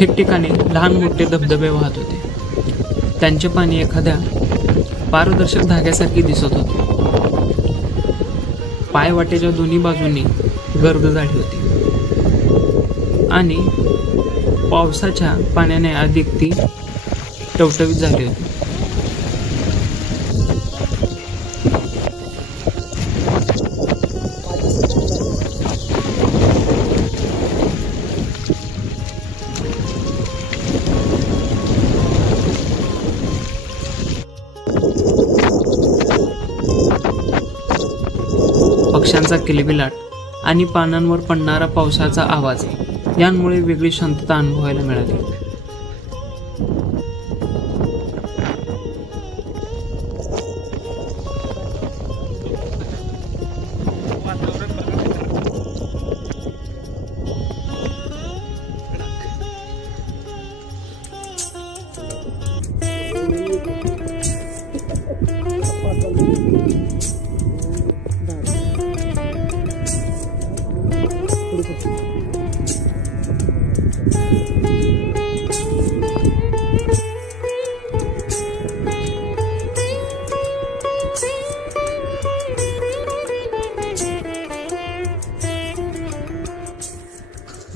ठिकठिकाणी लहान मोठे धबधबे वाहत होते। त्यांचे पाणी एखाद्या पारदर्शक धाग्यासारखी दिसत होते। पायवाटेच्या दोन्ही बाजूंनी गर्द झाडी होती आणि पावसाच्या पाण्याने अधिक ती टवटवीत झाली होती। पक्ष्यांचा किलबिलाट आणि पानांवर पडणारा पावसाचा आवाज यांमुळे वेगळी शांतता अनुभवायला मिळाली।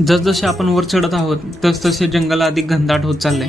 जसजसे आपण वर चढत आहोत तसतसे जंगल अधिक घनदाट होत चालले।